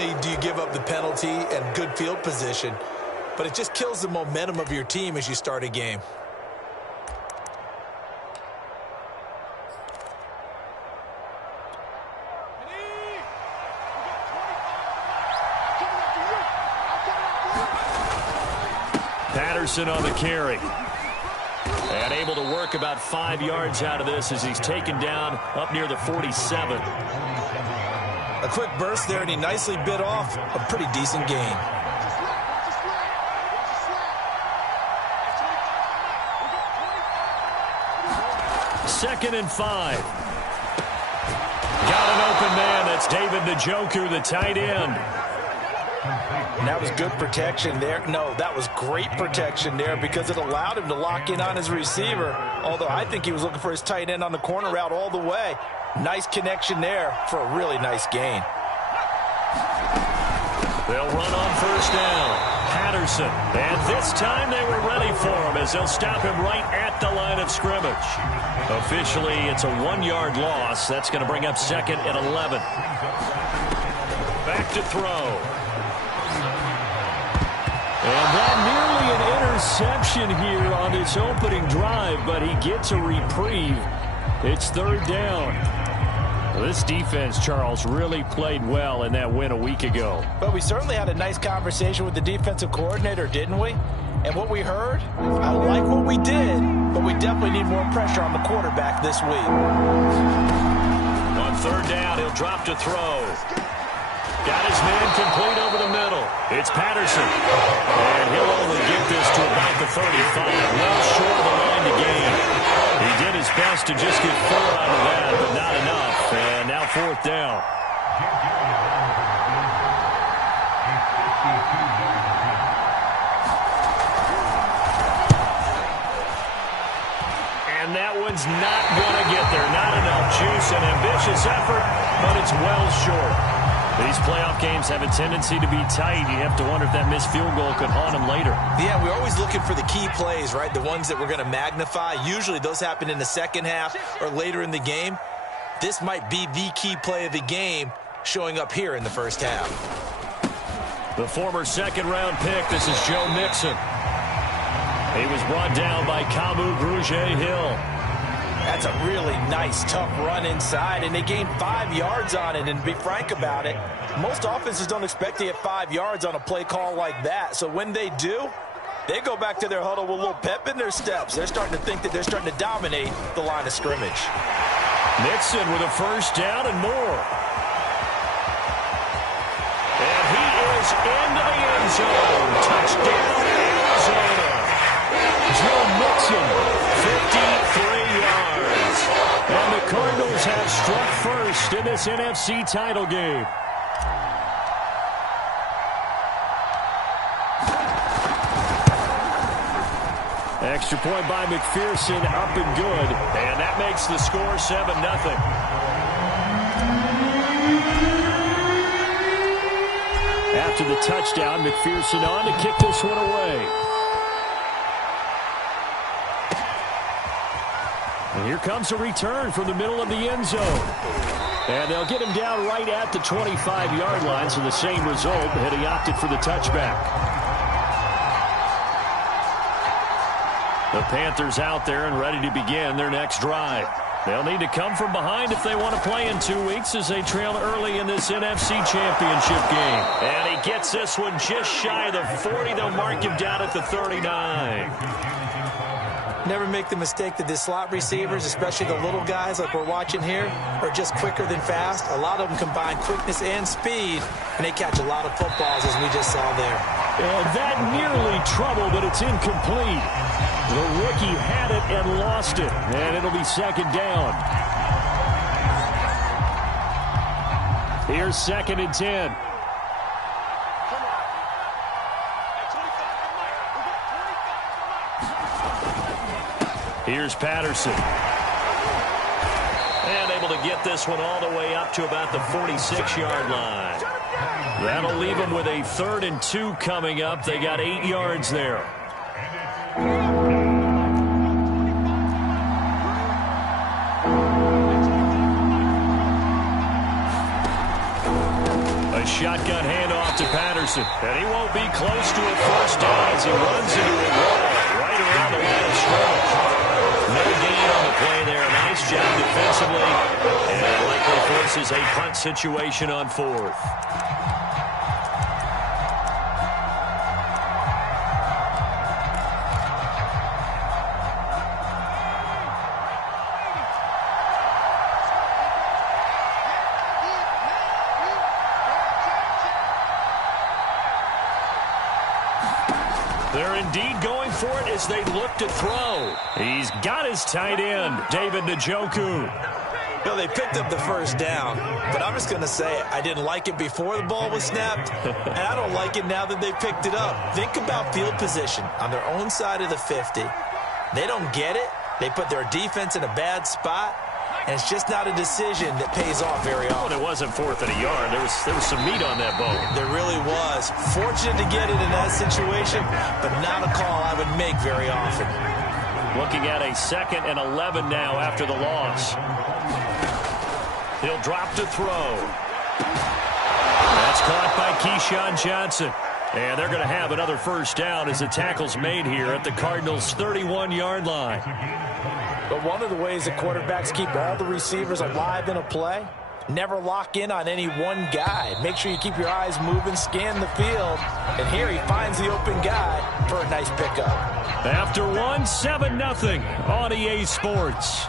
Do you give up the penalty and good field position, but it just kills the momentum of your team as you start a game. Patterson on the carry. And able to work about 5 yards out of this as he's taken down up near the 47. A quick burst there, and he nicely bit off a pretty decent gain. Second and 5. Got an open man. That's David Njoku, the tight end. And that was good protection there. No, that was great protection there because it allowed him to lock in on his receiver. Although I think he was looking for his tight end on the corner route all the way. Nice connection there for a really nice gain. They'll run on first down. Patterson. And this time they were ready for him as they'll stop him right at the line of scrimmage. Officially, it's a 1-yard loss. That's going to bring up second and 11. Back to throw. And that nearly an interception here on this opening drive, but he gets a reprieve. It's third down. Well, this defense, Charles, really played well in that win a week ago. But we certainly had a nice conversation with the defensive coordinator, didn't we? And what we heard, I like what we did, but we definitely need more pressure on the quarterback this week. On third down, he'll drop to throw. Got his man complete over the middle. It's Patterson. And he'll only get this to about the 35. Well short of the line to gain. He did his best to just get 4 out of that, but not enough. And now fourth down. And that one's not going to get there. Not enough juice. An ambitious effort, but it's well short. These playoff games have a tendency to be tight. You have to wonder if that missed field goal could haunt them later. Yeah, we're always looking for the key plays, right? The ones that we're going to magnify. Usually those happen in the second half or later in the game. This might be the key play of the game showing up here in the first half. The former second-round pick, this is Joe Mixon. He was brought down by Kamu Grugier-Hill. That's a really nice, tough run inside, and they gained 5 yards on it. And to be frank about it, most offenses don't expect to get 5 yards on a play call like that. So when they do, they go back to their huddle with a little pep in their steps. They're starting to think that they're starting to dominate the line of scrimmage. Nixon with a first down and more. And he is into the end zone. Touchdown, Arizona. Joe Mixon, 53 yards. And the Cardinals have struck first in this NFC title game. Extra point by McPherson, up and good. And that makes the score 7-0. After the touchdown, McPherson on to kick this one away. And here comes a return from the middle of the end zone. And they'll get him down right at the 25-yard line, so the same result, but he opted for the touchback. The Panthers out there and ready to begin their next drive. They'll need to come from behind if they want to play in 2 weeks as they trail early in this NFC Championship game. And he gets this one just shy of the 40. They'll mark him down at the 39. Never make the mistake that the slot receivers, especially the little guys like we're watching here, are just quicker than fast. A lot of them combine quickness and speed, and they catch a lot of footballs, as we just saw there. And that nearly trouble, but it's incomplete. The rookie had it and lost it, and it'll be second down. Here's second and 10. Here's Patterson. And able to get this one all the way up to about the 46-yard line. That'll leave them with a 3rd and 2 coming up. They got 8 yards there. A shotgun hand. Patterson. And he won't be close to a first down as he runs into a wall right around the line of scrimmage. No gain on the play there. Nice job defensively. And it likely forces a punt situation on 4th. They're indeed going for it as they look to throw. He's got his tight end, David Njoku. You know, they picked up the first down, but I'm just going to say I didn't like it before the ball was snapped, and I don't like it now that they picked it up. Think about field position on their own side of the 50. They don't get it. They put their defense in a bad spot, and it's just not a decision that pays off very often. It wasn't 4th and a yard. There was some meat on that bone. There really was. Fortunate to get it in that situation, but not a call I would make very often. Looking at a 2nd and 11 now after the loss. He'll drop to throw. That's caught by Keyshawn Johnson. And they're going to have another first down as the tackle's made here at the Cardinals' 31-yard line. But one of the ways that quarterbacks keep all the receivers alive in a play, never lock in on any one guy. Make sure you keep your eyes moving, scan the field. And here he finds the open guy for a nice pickup. After 1, 7-0 on EA Sports.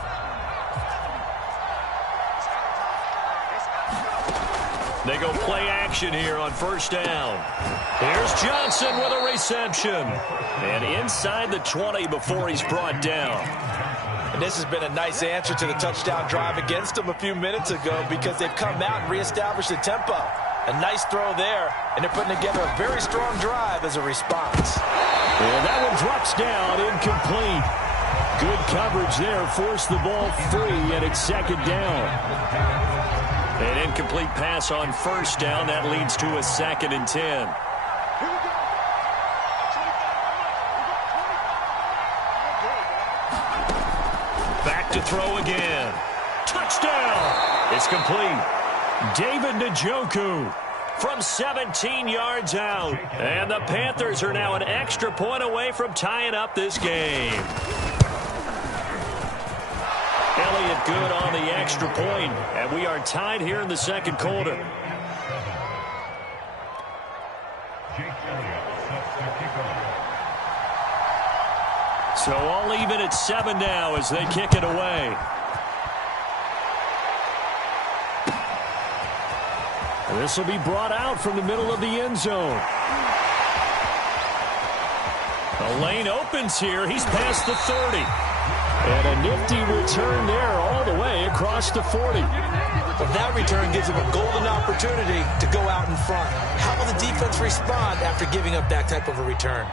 They go play action here on first down. Here's Johnson with a reception. And inside the 20 before he's brought down. And this has been a nice answer to the touchdown drive against them a few minutes ago because they've come out and reestablished the tempo. A nice throw there, and they're putting together a very strong drive as a response. And that one drops down, incomplete. Good coverage there, forced the ball free, and it's 2nd down. An incomplete pass on first down. That leads to a 2nd and 10. Back to throw again. Touchdown! It's complete. David Njoku from 17 yards out. And the Panthers are now an extra point away from tying up this game. Elliott good on the extra point, and we are tied here in the 2nd quarter. So all even at 7 now as they kick it away. And this will be brought out from the middle of the end zone. The lane opens here. He's past the 30. And a nifty return there all the way across the 40. Well, that return gives them a golden opportunity to go out in front. How will the defense respond after giving up that type of a return?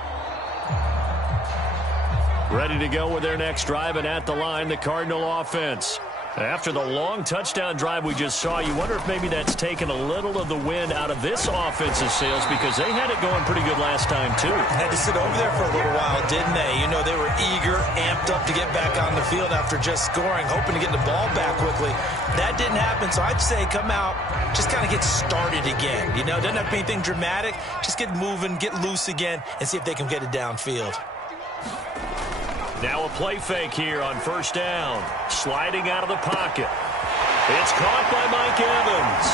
Ready to go with their next drive, and at the line, the Cardinal offense. After the long touchdown drive we just saw, you wonder if maybe that's taken a little of the wind out of this offensive sails because they had it going pretty good last time, too. Had to sit over there for a little while, didn't they? You know, they were eager, amped up to get back on the field after just scoring, hoping to get the ball back quickly. That didn't happen, so I'd say come out, just kind of get started again. You know, doesn't have to be anything dramatic. Just get moving, get loose again, and see if they can get it downfield. Now a play fake here on first down. Sliding out of the pocket. It's caught by Mike Evans.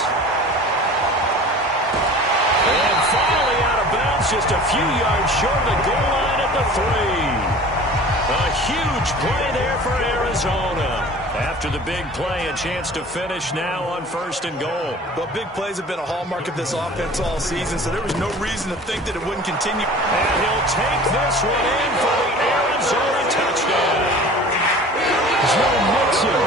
And finally out of bounds, just a few yards short of the goal line at the 3. A huge play there for Arizona. After the big play, a chance to finish now on 1st and goal. Well, big plays have been a hallmark of this offense all season, so there was no reason to think that it wouldn't continue. And he'll take this one in for the Arizona touchdown. Joe Mixon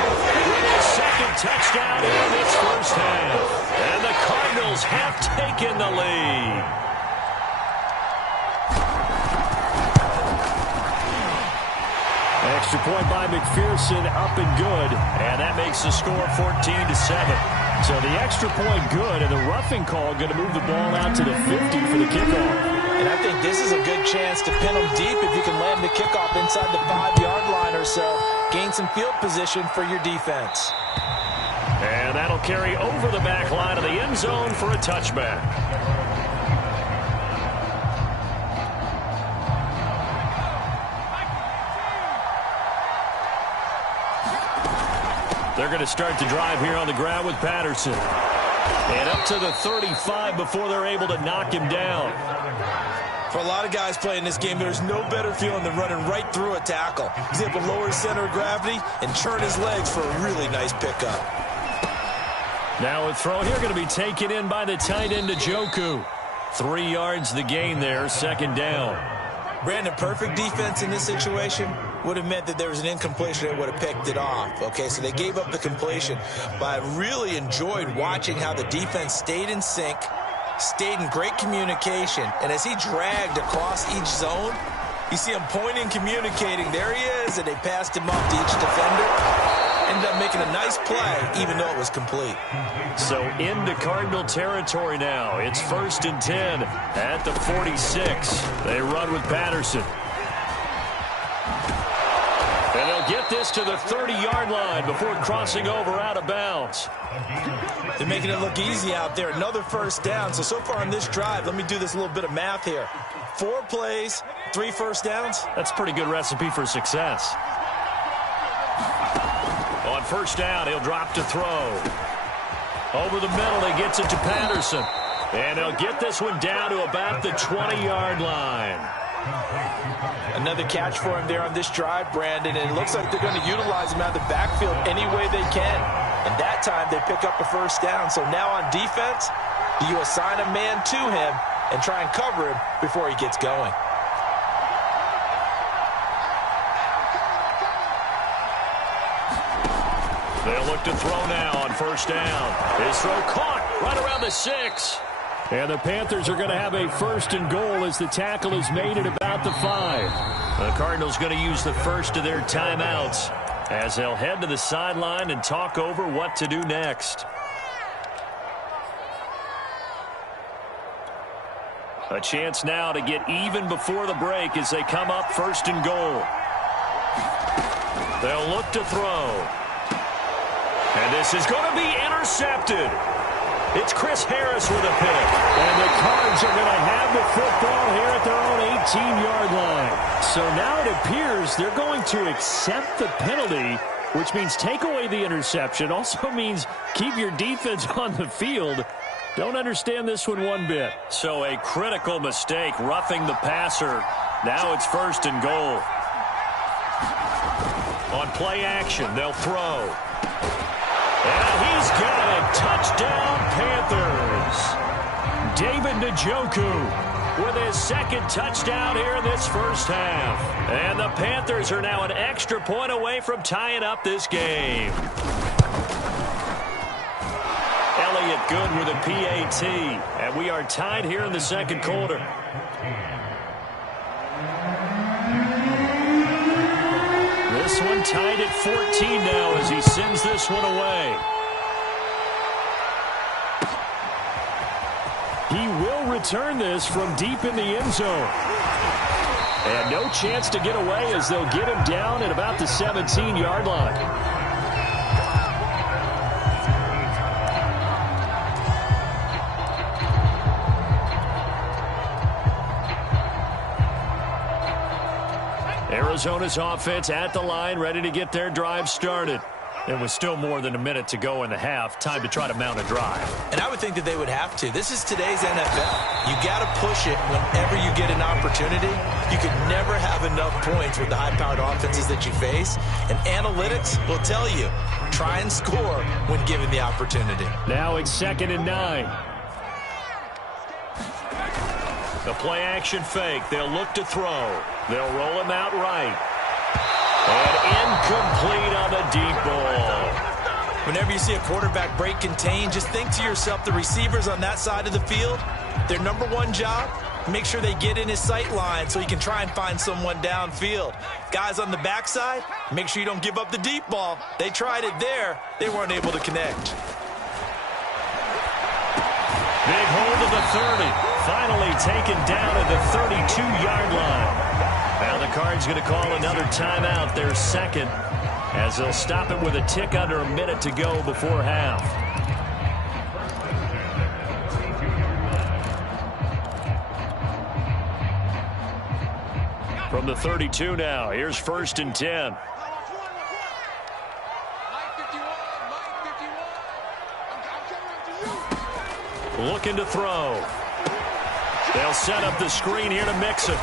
with his 2nd touchdown in this first half. And the Cardinals have taken the lead. Extra point by McPherson, up and good. And that makes the score 14-7. So the extra point good, and the roughing call going to move the ball out to the 50 for the kickoff. And I think this is a good chance to pin them deep if you can land the kickoff inside the 5-yard line or so. Gain some field position for your defense. And that'll carry over the back line of the end zone for a touchback. They're going to start the drive here on the ground with Patterson. And up to the 35 before they're able to knock him down. For a lot of guys playing this game, there's no better feeling than running right through a tackle. He's able to lower his center of gravity and churn his legs for a really nice pickup. Now a throw here going to be taken in by the tight end, Njoku. 3 yards the gain there, second down. Brandon, perfect defense in this situation would have meant that there was an incompletion that would have picked it off. Okay, so they gave up the completion, but I really enjoyed watching how the defense stayed in sync, stayed in great communication, and as he dragged across each zone, you see him pointing, communicating. There he is, and they passed him off to each defender. Ended up making a nice play, even though it was complete. So into Cardinal territory now. It's 1st and 10 at the 46. They run with Patterson. And they'll get this to the 30-yard line before crossing over out of bounds. They're making it look easy out there. Another first down. So far on this drive, let me do this little bit of math here. 4 plays, 3 first downs. That's a pretty good recipe for success. On first down, he'll drop to throw. Over the middle, he gets it to Patterson. And they'll get this one down to about the 20-yard line. Another catch for him there on this drive, Brandon, and it looks like they're going to utilize him out of the backfield any way they can. And that time, they pick up a first down. So now on defense, do you assign a man to him and try and cover him before he gets going? They'll look to throw now on first down. His throw caught right around the 6. And the Panthers are going to have a 1st and goal as the tackle is made at about the 5. The Cardinals going to use the first of their timeouts as they'll head to the sideline and talk over what to do next. A chance now to get even before the break as they come up 1st and goal. They'll look to throw. And this is going to be intercepted. It's Chris Harris with a pick. And the Cards are going to have the football here at their own 18-yard line. So now it appears they're going to accept the penalty, which means take away the interception. Also means keep your defense on the field. Don't understand this one bit. So a critical mistake, roughing the passer. Now it's 1st and goal. On play action, they'll throw. And he's got it. Touchdown, Panthers. David Njoku with his 2nd touchdown here in this first half. And the Panthers are now an extra point away from tying up this game. Elliott good with a PAT. And we are tied here in the 2nd quarter. This one tied at 14 now as he sends this one away. He will return this from deep in the end zone. And no chance to get away as they'll get him down at about the 17-yard line. Arizona's offense at the line, ready to get their drive started. It was still more than a minute to go in the half. Time to try to mount a drive. And I would think that they would have to. This is today's NFL. You got to push it whenever you get an opportunity. You could never have enough points with the high-powered offenses that you face. And analytics will tell you, try and score when given the opportunity. Now it's 2nd and 9. The play-action fake. They'll look to throw. They'll roll him out right. And incomplete on the deep ball. Whenever you see a quarterback break contain, just think to yourself, the receivers on that side of the field, their number one job, make sure they get in his sight line so he can try and find someone downfield. Guys on the backside, make sure you don't give up the deep ball. They tried it there. They weren't able to connect. Big hold of the 30. Finally taken down at the 32-yard line. Now the Cards going to call another timeout, their 2nd, as they'll stop it with a tick under a minute to go before half. From the 32 now, here's 1st and 10. looking to throw. They'll set up the screen here to Mixon.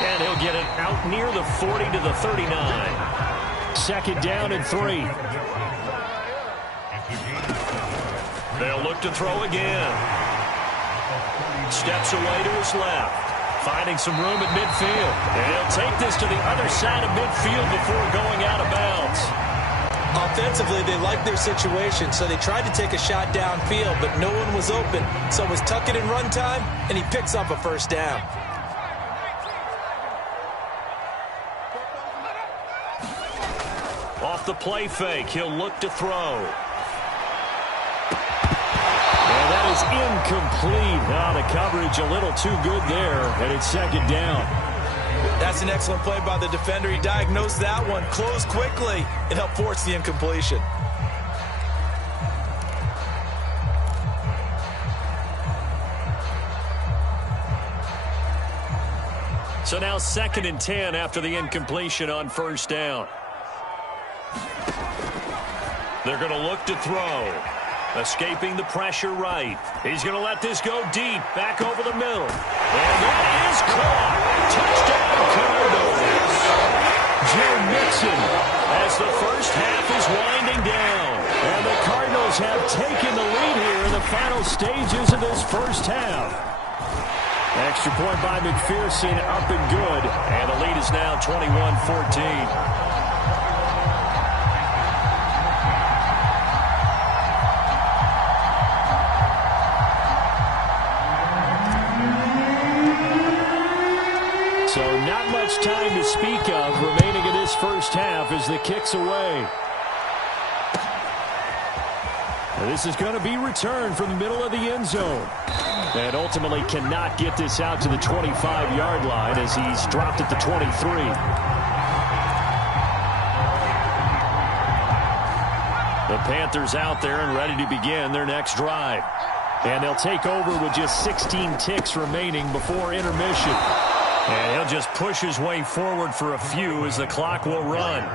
And he'll get it out near the 40 to the 39. 2nd down and 3. They'll look to throw again. Steps away to his left. Finding some room at midfield. And he'll take this to the other side of midfield before going out of bounds. Offensively, they liked their situation, so they tried to take a shot downfield, but no one was open. So it was tuck it in run time, and he picks up a 1st down. Off the play fake, he'll look to throw. And that is incomplete. Now the coverage a little too good there, and it's 2nd down. That's an excellent play by the defender. He diagnosed that one, closed quickly, and helped force the incompletion. So now 2nd and 10 after the incompletion on 1st down. They're going to look to throw. Escaping the pressure right. He's going to let this go deep. Back over the middle. And that is caught. Touchdown Cardinals. Joe Mixon as the 1st half is winding down. And the Cardinals have taken the lead here in the final stages of this 1st half. Extra point by McPherson, up and good. And the lead is now 21-14. So not much time to speak of remaining in this 1st half as the kick's away. And this is going to be returned from the middle of the end zone. And ultimately cannot get this out to the 25-yard line as he's dropped at the 23. The Panthers out there and ready to begin their next drive. And they'll take over with just 16 ticks remaining before intermission. And he'll just push his way forward for a few as the clock will run.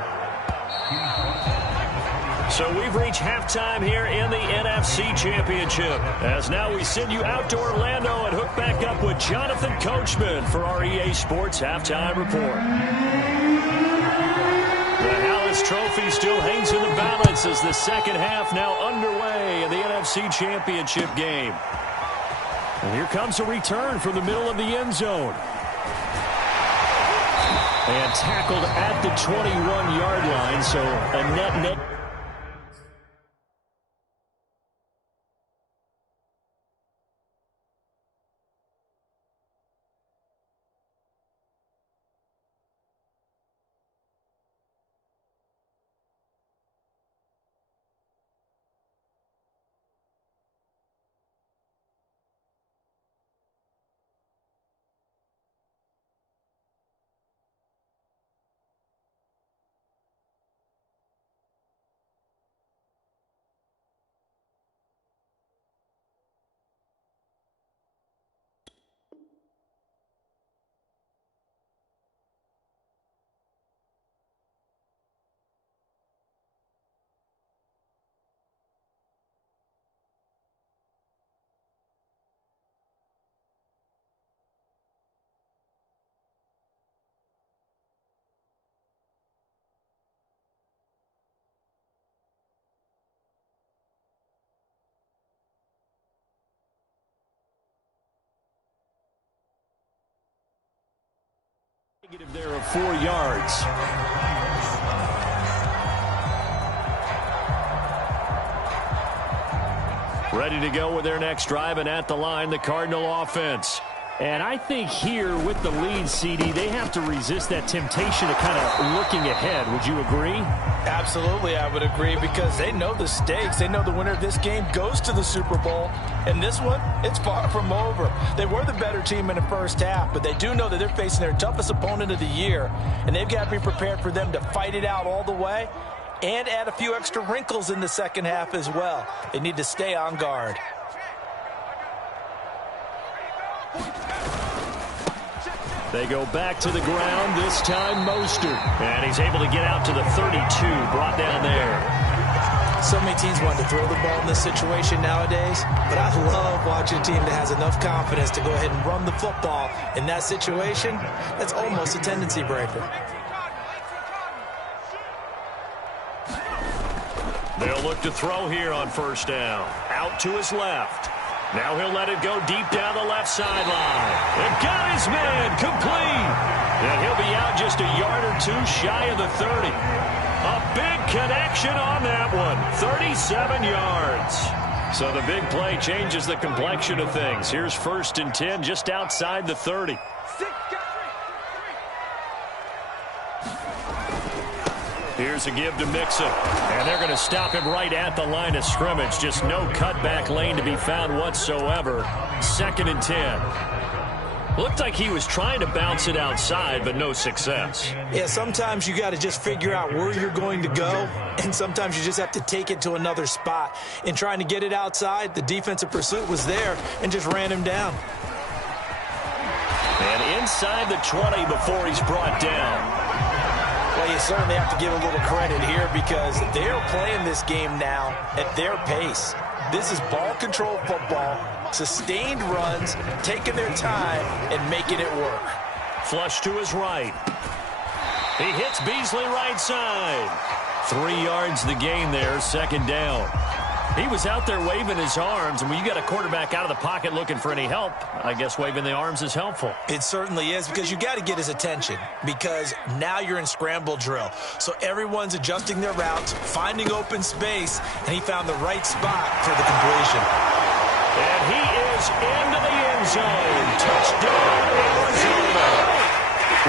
So we've reached halftime here in the NFC Championship. As now we send you out to Orlando and hook back up with Jonathan Coachman for our EA Sports Halftime Report. The Hallis Trophy still hangs in the balance as the 2nd half now underway in the NFC Championship game. And here comes a return from the middle of the end zone. And tackled at the 21-yard line, so a net. Negative there of 4 yards. Ready to go with their next drive, and at the line, the Cardinal offense. And I think here with the lead, CD, they have to resist that temptation of kind of looking ahead. Would you agree? Absolutely, I would agree, because they know the stakes. They know the winner of this game goes to the Super Bowl. And this one, it's far from over. They were the better team in the 1st half, but they do know that they're facing their toughest opponent of the year. And they've got to be prepared for them to fight it out all the way and add a few extra wrinkles in the 2nd half as well. They need to stay on guard. They go back to the ground, this time Mostert. And he's able to get out to the 32, brought down there. So many teams want to throw the ball in this situation nowadays, but I love watching a team that has enough confidence to go ahead and run the football in that situation. That's almost a tendency breaker. They'll look to throw here on first down. Out to his left. Now he'll let it go deep down the left sideline. And got his man complete. And he'll be out just a yard or two shy of the 30. A big connection on that one. 37 yards. So the big play changes the complexion of things. Here's 1st and 10 just outside the 30. Here's a give to Mixon. And they're going to stop him right at the line of scrimmage. Just no cutback lane to be found whatsoever. 2nd and 10. Looked like he was trying to bounce it outside, but no success. Yeah, sometimes you got to just figure out where you're going to go, and sometimes you just have to take it to another spot. In trying to get it outside, the defensive pursuit was there and just ran him down. And inside the 20 before he's brought down. Well, you certainly have to give a little credit here because they're playing this game now at their pace. This is ball control football, sustained runs, taking their time and making it work. Flush to his right. He hits Beasley right side. 3 yards the gain there, 2nd down. He was out there waving his arms, and when you got a quarterback out of the pocket looking for any help, I guess waving the arms is helpful. It certainly is, because you got to get his attention, because now you're in scramble drill. So everyone's adjusting their routes, finding open space, and he found the right spot for the completion. And he is into the end zone. Touchdown, Arizona.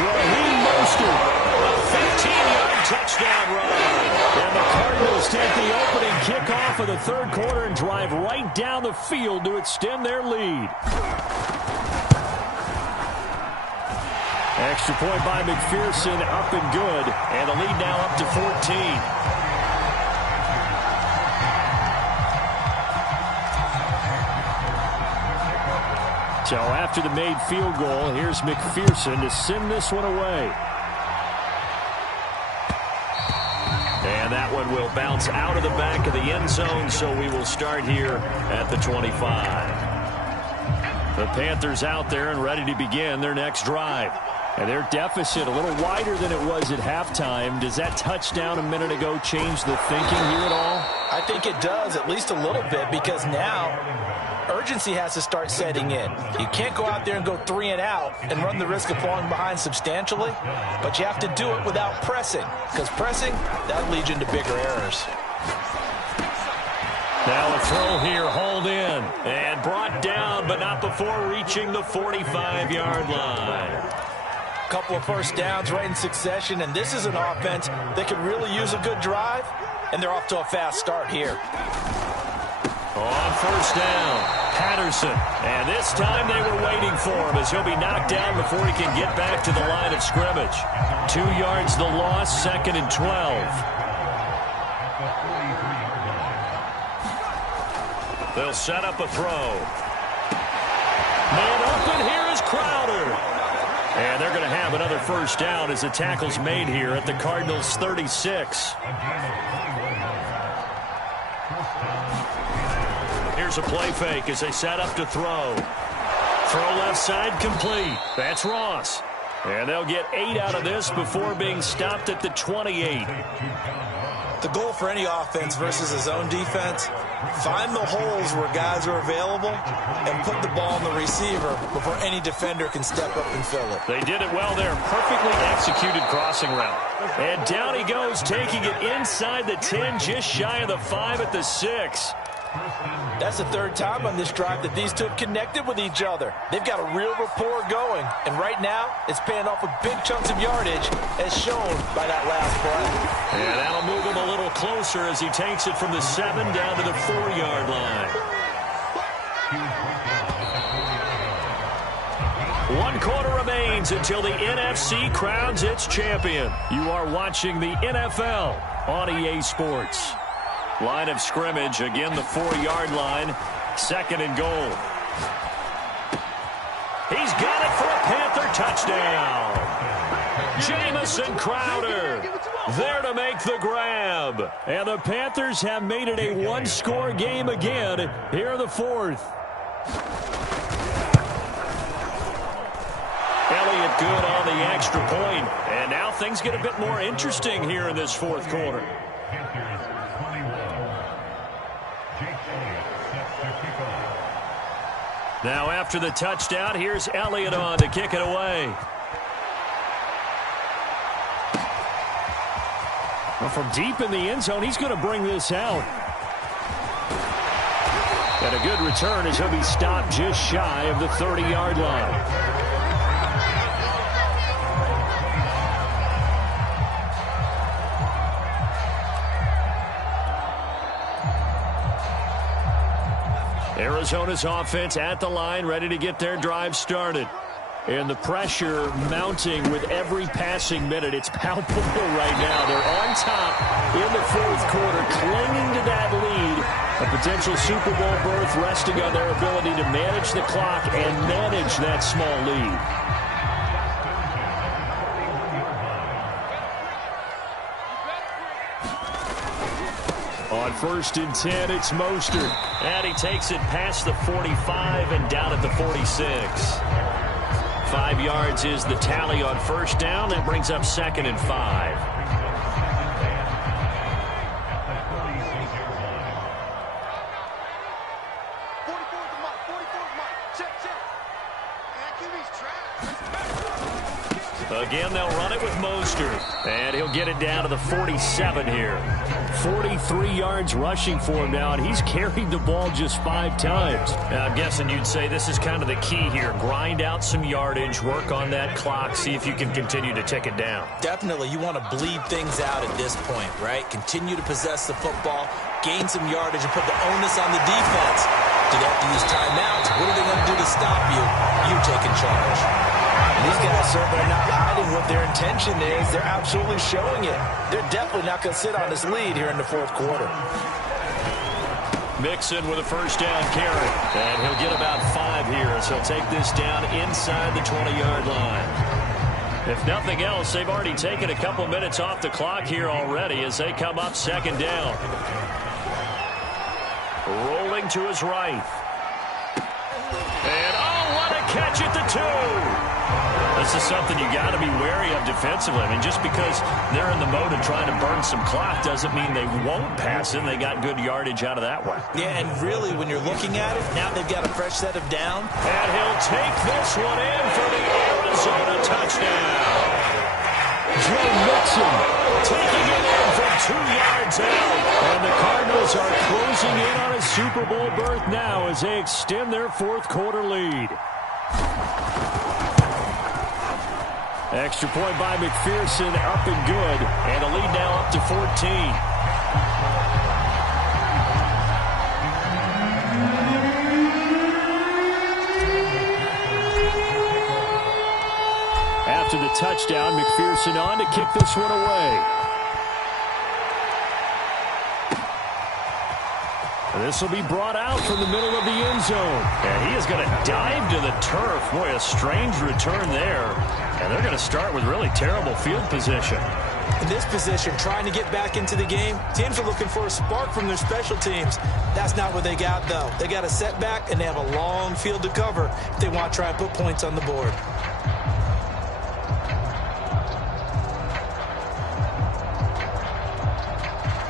Raheem Mostert, a 15-yard touchdown run. And the Cardinals take the opening kickoff of the 3rd quarter and drive right down the field to extend their lead. Extra point by McPherson, up and good. And the lead now up to 14. So after the made field goal, here's McPherson to send this one away. And that one will bounce out of the back of the end zone, so we will start here at the 25. The Panthers out there and ready to begin their next drive. And their deficit a little wider than it was at halftime. Does that touchdown a minute ago change the thinking here at all? I think it does, at least a little bit, because now urgency has to start setting in. You can't go out there and go 3 and out and run the risk of falling behind substantially, but you have to do it without pressing, because pressing, that leads into bigger errors. Now a throw here, hauled in, and brought down, but not before reaching the 45-yard line. Couple of first downs right in succession, and this is an offense that could really use a good drive, and they're off to a fast start here. On first down, Patterson. And this time they were waiting for him as he'll be knocked down before he can get back to the line of scrimmage. 2 yards the loss, 2nd and 12. They'll set up a throw. Man open, here is Crowder. And they're going to have another first down as the tackle's made here at the Cardinals' 36. Here's a play fake as they set up to throw. Throw left side complete. That's Ross. And they'll get 8 out of this before being stopped at the 28. The goal for any offense versus his own defense, find the holes where guys are available and put the ball on the receiver before any defender can step up and fill it. They did it well there. Perfectly executed crossing route. And down he goes, taking it inside the 10, just shy of the 5 at the 6. That's the 3rd time on this drive that these two have connected with each other. They've got a real rapport going, and right now it's paying off with big chunks of yardage as shown by that last play. And that'll move him a little closer as he takes it from the 7 down to the 4-yard line. 1 quarter remains until the NFC crowns its champion. You are watching the NFL on EA Sports. Line of scrimmage, again the 4-yard line, 2nd and goal. He's got it for a Panther touchdown. Jamison Crowder. there to make the grab. And the Panthers have made it a one-score game again here in the fourth. Elliott good on the extra point. And now things get a bit more interesting here in this fourth quarter. Now after the touchdown, here's Elliott on to kick it away. Well, from deep in the end zone, he's going to bring this out. And a good return as he'll be stopped just shy of the 30-yard line. Arizona's offense at the line, ready to get their drive started. And the pressure mounting with every passing minute. It's palpable right now. They're on top in the fourth quarter, clinging to that lead. A potential Super Bowl berth resting on their ability to manage the clock and manage that small lead. On 1st and 10, it's Mostert. And he takes it past the 45 and down at the 46. 5 yards is the tally on first down. That brings up 2nd and 5. Again, they'll run it with Mostert. And he'll get it down to the 47 here. 43 yards rushing for him now, and he's carried the ball just 5 times. Now, I'm guessing you'd say this is kind of the key here. Grind out some yardage, work on that clock, see if you can continue to tick it down. Definitely, you want to bleed things out at this point, right? Continue to possess the football, gain some yardage, and put the onus on the defense. Do they have to use timeouts? What are they going to do to stop you? You taking charge. These guys certainly are not hiding what their intention is. They're absolutely showing it. They're definitely not going to sit on this lead here in the fourth quarter. Mixon with a first down carry. And he'll get about 5 here as he'll take this down inside the 20-yard line. If nothing else, they've already taken a couple minutes off the clock here already as they come up 2nd down. Rolling to his right. And, oh, what a catch at the 2. This is something you got to be wary of defensively. I mean, just because they're in the mode of trying to burn some clock doesn't mean they won't pass it. They got good yardage out of that one. Yeah, and really, when you're looking at it, now they've got a fresh set of down. And he'll take this one in for the Arizona touchdown. Joe Mixon taking it in from 2 yards out. And the Cardinals are closing in on a Super Bowl berth now as they extend their fourth quarter lead. Extra point by McPherson, up and good. And a lead now up to 14. After the touchdown, McPherson on to kick this one away. This will be brought out from the middle of the end zone. And he is going to dive to the turf. Boy, a strange return there. And they're going to start with really terrible field position. In this position, trying to get back into the game, teams are looking for a spark from their special teams. That's not what they got, though. They got a setback, and they have a long field to cover if they want to try and put points on the board.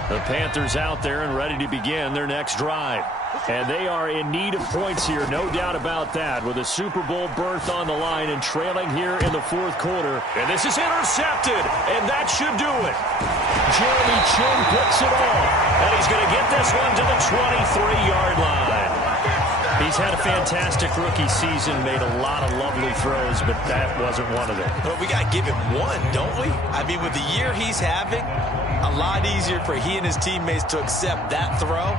The Panthers out there and ready to begin their next drive. And they are in need of points here, no doubt about that, with a Super Bowl berth on the line and trailing here in the fourth quarter. And this is intercepted, and that should do it. Jeremy Chin picks it off, and he's going to get this one to the 23-yard line. He's had a fantastic rookie season, made a lot of lovely throws, but that wasn't one of them. Well, we got to give him one, don't we? I mean, with the year he's having, a lot easier for he and his teammates to accept that throw,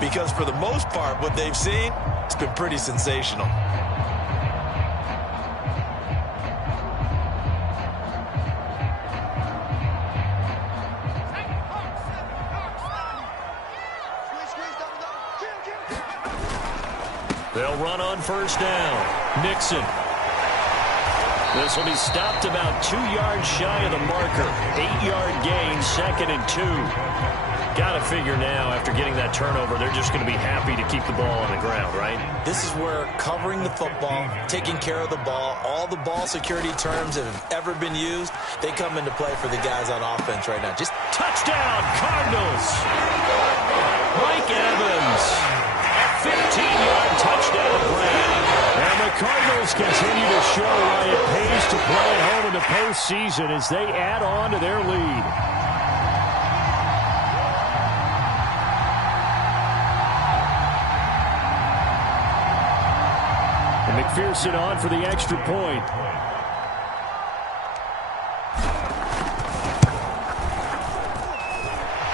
because for the most part, what they've seen, it's been pretty sensational. They'll run on first down. Mixon. This will be stopped about 2 yards shy of the marker. 8-yard gain, 2nd and 2. Got to figure now, after getting that turnover, they're just going to be happy to keep the ball on the ground, right? This is where covering the football, taking care of the ball, all the ball security terms that have ever been used, they come into play for the guys on offense right now. Just touchdown, Cardinals! Mike Evans, 15-yard touchdown grab. And the Cardinals continue to show why it pays to play at home in the postseason as they add on to their lead. And McPherson on for the extra point.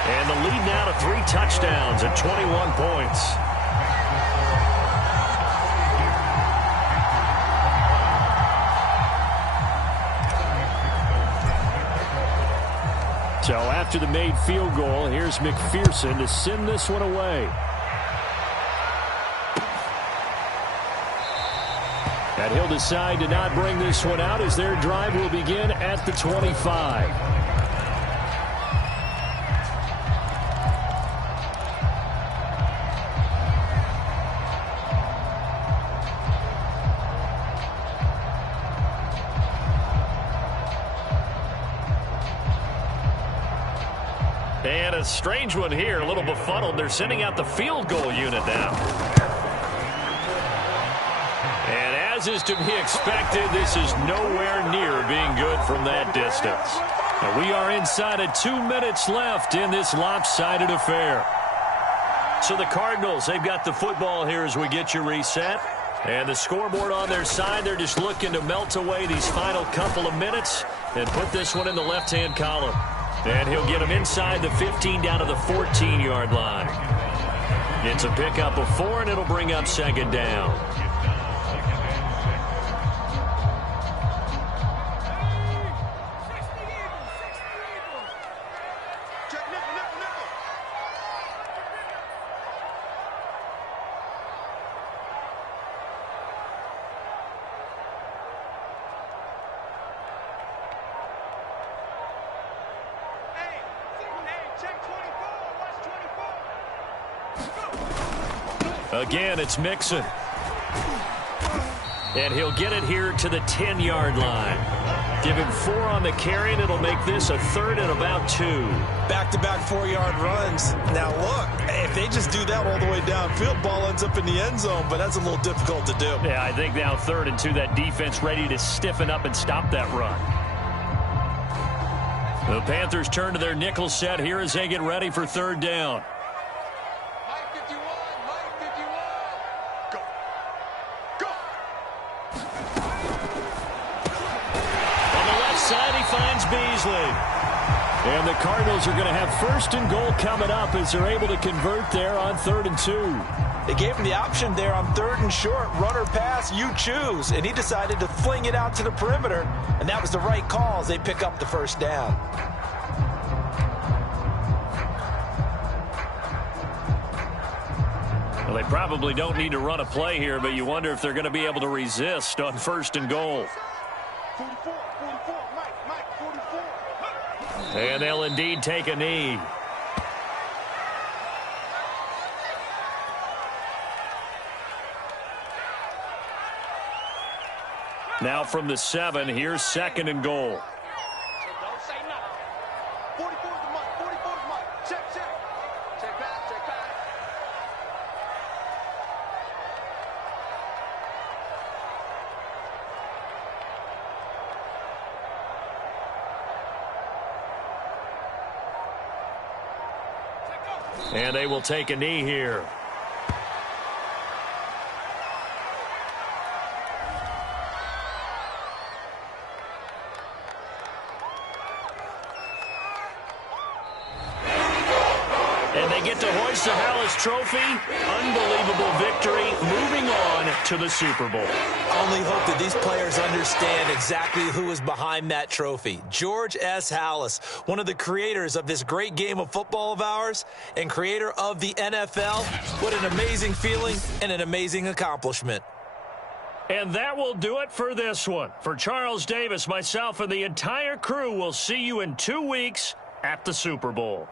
And the lead now to 3 touchdowns at 21 points. So after the made field goal, here's McPherson to send this one away. And he'll decide to not bring this one out as their drive will begin at the 25. And a strange one here, a little befuddled. They're sending out the field goal unit now. And as is to be expected, this is nowhere near being good from that distance. And we are inside of 2 minutes left in this lopsided affair. So the Cardinals, they've got the football here as we get you reset. And the scoreboard on their side, they're just looking to melt away these final couple of minutes and put this one in the left-hand column. And he'll get him inside the 15 down to the 14-yard line. It's a pickup of 4, and it'll bring up 2nd down. Again, it's Mixon. And he'll get it here to the 10-yard line. Give him 4 on the carry, and it'll make this a 3rd and about 2. Back-to-back 4-yard runs. Now, look, if they just do that all the way downfield, ball ends up in the end zone, but that's a little difficult to do. Yeah, I think now 3rd and 2, that defense ready to stiffen up and stop that run. The Panthers turn to their nickel set here as they get ready for 3rd down. And the Cardinals are going to have 1st and goal coming up as they're able to convert there on 3rd and 2. They gave him the option there on 3rd and short, run or pass, you choose. And he decided to fling it out to the perimeter, and that was the right call as they pick up the 1st down. Well, they probably don't need to run a play here, but you wonder if they're going to be able to resist on 1st and goal. 44, Mike, 44. And they'll indeed take a knee. Now from the 7, here's 2nd and goal. Don't say nothing. 44 is the Mike, 44 is Mike. Check. Check pass. And they will take a knee here. And they get to hoist the Hallis Trophy. Unbelievable victory. Moving on to the Super Bowl. Only hope that these players understand exactly who is behind that trophy. George S. Hallis, one of the creators of this great game of football of ours and creator of the NFL. What an amazing feeling and an amazing accomplishment. And that will do it for this one. For Charles Davis, myself, and the entire crew, will see you in 2 weeks at the Super Bowl.